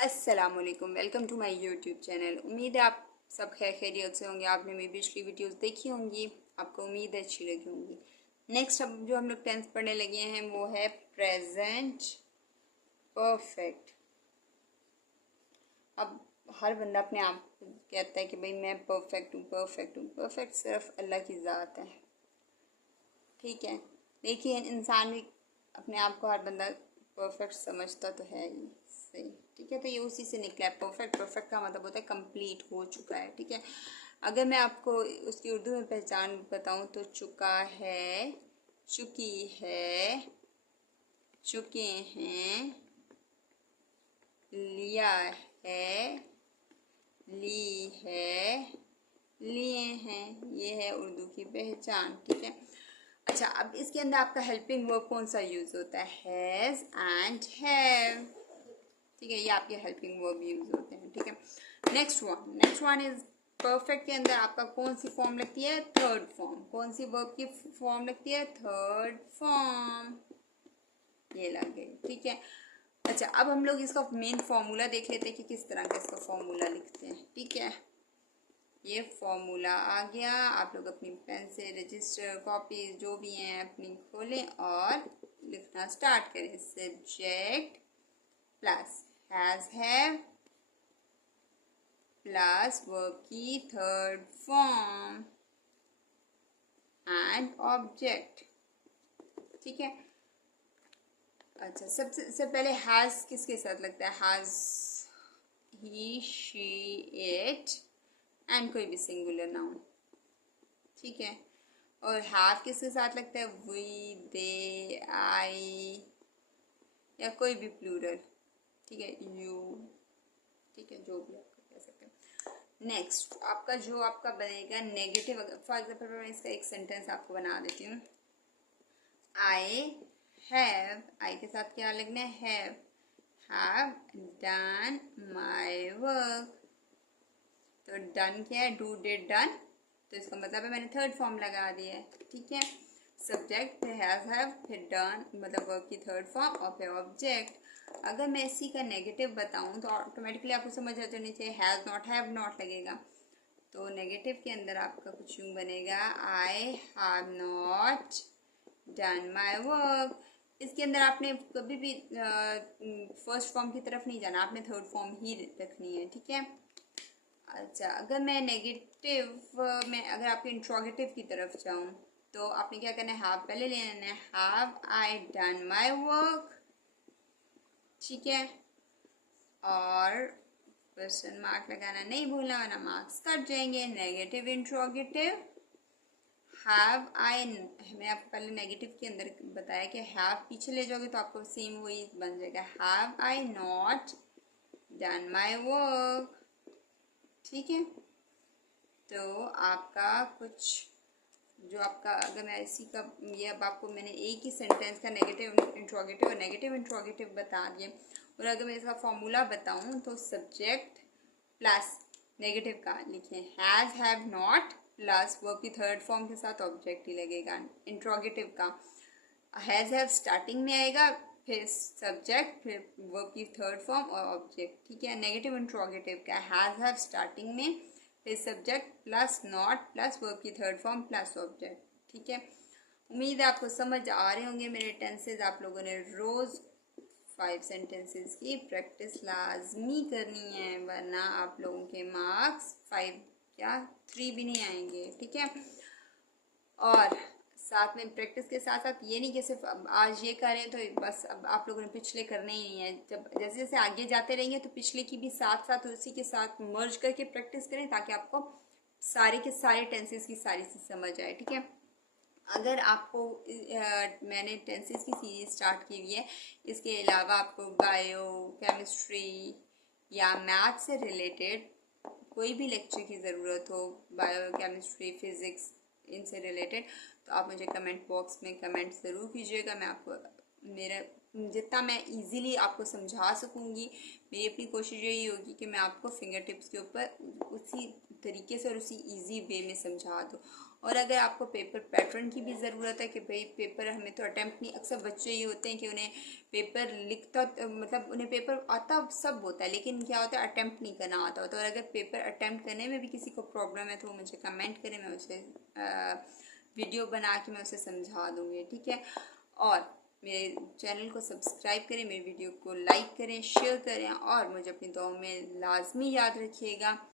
अस्सलामुअलैकुम, welcome to my YouTube channel. उम्मीद है आप सब खैर खैरियत से होंगे। आपने मेरी पिछली वीडियोस देखी होंगी, आपको उम्मीद है अच्छी लगी होंगी। नेक्स्ट अब जो हम लोग टेंस पढ़ने लगे हैं वो है प्रेजेंट परफेक्ट। अब हर बंदा अपने आप को कहता है कि भाई मैं परफेक्ट हूँ, परफेक्ट हूँ। परफेक्ट सिर्फ अल्लाह की ज़ात है, ठीक है। देखिए इंसान भी अपने आप को हर बंदा परफेक्ट समझता तो है ही सही, ठीक है। तो ये उसी से निकला है परफेक्ट। परफेक्ट का मतलब होता है कंप्लीट हो चुका है, ठीक है। अगर मैं आपको उसकी उर्दू में पहचान बताऊं तो चुका है, चुकी है, चुके हैं, लिया है, ली है, लिए हैं। ये है उर्दू की पहचान, ठीक है। अच्छा, अब इसके अंदर आपका हेल्पिंग वर्ब कौन सा यूज होता है? हैज एंड हैव, ठीक है। ये आपके हेल्पिंग वर्ब यूज होते हैं, ठीक है। नेक्स्ट वन इज परफेक्ट के अंदर आपका कौन सी फॉर्म लगती है? Third form. कौन सी वर्ब की फॉर्म लगती है? Third form. ये लग गई, ठीक है। अच्छा, अब हम लोग इसका मेन फॉर्मूला देख लेते हैं कि किस तरह का इसका फॉर्मूला लिखते हैं, ठीक है। ये फॉर्मूला आ गया। आप लोग अपनी पेन से रजिस्टर कॉपी जो भी हैं अपनी खोलें और लिखना स्टार्ट करें। Subject plus has have plus verb की थर्ड फॉर्म एंड ऑब्जेक्ट, ठीक है। अच्छा, सबसे पहले हैज किसके साथ लगता है? Has he, she, it and कोई भी सिंगुलर नाउन, ठीक है। और हैव किसके साथ लगता है? वी, दे, आई या कोई भी प्लूरल, ठीक है। यू, ठीक है, जो भी आप कह सकते हैं। नेक्स्ट आपका जो आपका बनेगा नेगेटिव। फॉर एग्जाम्पल मैं इसका एक सेंटेंस आपको बना देती हूँ। आई हैव, आई के साथ क्या लगना है? Have done my work. तो डन क्या है? Do, did, done. तो इसका मतलब है मैंने थर्ड फॉर्म लगा दिया है, ठीक है। सब्जेक्ट फिर हैव फिर डन, मतलब वर्ब की थर्ड फॉर्म और फिर ऑब्जेक्ट। अगर मैं इसी का नेगेटिव बताऊं तो ऑटोमेटिकली आपको समझ आ जानी चाहिए हैज नॉट, हैव नॉट लगेगा। तो नेगेटिव के अंदर आपका कुछ यूं बनेगा, I have not done my work. इसके अंदर आपने कभी भी फर्स्ट फॉर्म की तरफ नहीं जाना, आपने थर्ड फॉर्म ही रखनी है, ठीक है। अच्छा, अगर मैं नेगेटिव में अगर आपके इंट्रोगेटिव की तरफ जाऊं तो आपने क्या करना है? हैव पहले लेना है, have I done my work, ठीक है। और क्वेश्चन मार्क लगाना नहीं भूलना वरना मार्क्स कट जाएंगे। नेगेटिव इंट्रोगेटिव, हैव आई, मैं आपको पहले नेगेटिव के अंदर बताया कि हैव पीछे ले जाओगे तो आपको सेम वही बन जाएगा, have I not done my work, ठीक है। तो आपका कुछ जो आपका, अगर मैं इसी का ये अब आपको मैंने एक ही सेंटेंस का नेगेटिव इंट्रोगेटिव और नेगेटिव इंट्रोगेटिव बता दिए। और अगर मैं इसका फॉर्मूला बताऊं तो सब्जेक्ट प्लस नेगेटिव का लिखें, has have not plus verb की थर्ड फॉर्म के साथ ऑब्जेक्ट ही लगेगा। इंट्रोगेटिव का हैज़ हैव स्टार्टिंग में आएगा, फिर सब्जेक्ट, फिर वर्ब की थर्ड फॉर्म और ऑब्जेक्ट, ठीक है। नेगेटिव इंट्रोगेटिव का हैज़ हैव स्टार्टिंग में, फिर subject plus not plus verb की थर्ड फॉर्म प्लस ऑब्जेक्ट, ठीक है। उम्मीद है आपको समझ आ रहे होंगे मेरे टेंसेज। आप लोगों ने रोज़ 5 सेंटेंसेस की प्रैक्टिस लाजमी करनी है वरना आप लोगों के मार्क्स 5 क्या 3 भी नहीं आएंगे, ठीक है। और साथ में प्रैक्टिस के साथ साथ ये नहीं कि सिर्फ अब आज ये करें तो बस अब आप लोगों ने पिछले करने ही नहीं है। जब जैसे जैसे आगे जाते रहेंगे तो पिछले की भी साथ साथ उसी के साथ मर्ज करके प्रैक्टिस करें ताकि आपको सारे के सारे टेंसेस की सारी चीज़ समझ आए, ठीक है। अगर आपको मैंने टेंसेस की सीरीज स्टार्ट की हुई है, इसके अलावा आपको बायो केमिस्ट्री या मैथ से रिलेटेड कोई भी लेक्चर की ज़रूरत हो, बायो केमिस्ट्री फिज़िक्स इनसे रिलेटेड, तो आप मुझे कमेंट बॉक्स में कमेंट ज़रूर कीजिएगा। मैं आपको मेरा जितना मैं इजीली आपको समझा सकूंगी, मेरी अपनी कोशिश यही होगी कि मैं आपको फिंगर टिप्स के ऊपर उसी तरीके से और उसी इजी वे में समझा दूँ। और अगर आपको पेपर पैटर्न की भी ज़रूरत है कि भाई पेपर हमें तो अटैम्प्ट नहीं, अक्सर बच्चे ये होते हैं कि उन्हें पेपर लिखता मतलब उन्हें पेपर आता सब होता है, लेकिन क्या होता है अटैम्प्ट नहीं करना आता होता। और अगर पेपर अटैम्प्ट करने में भी किसी को प्रॉब्लम है तो वो मुझे कमेंट करें, मैं उसे वीडियो बना के मैं उसे समझा दूँगी, ठीक है। और मेरे चैनल को सब्सक्राइब करें, मेरे वीडियो को लाइक करें, शेयर करें और मुझे अपनी दुआओं में लाजमी याद रखिएगा।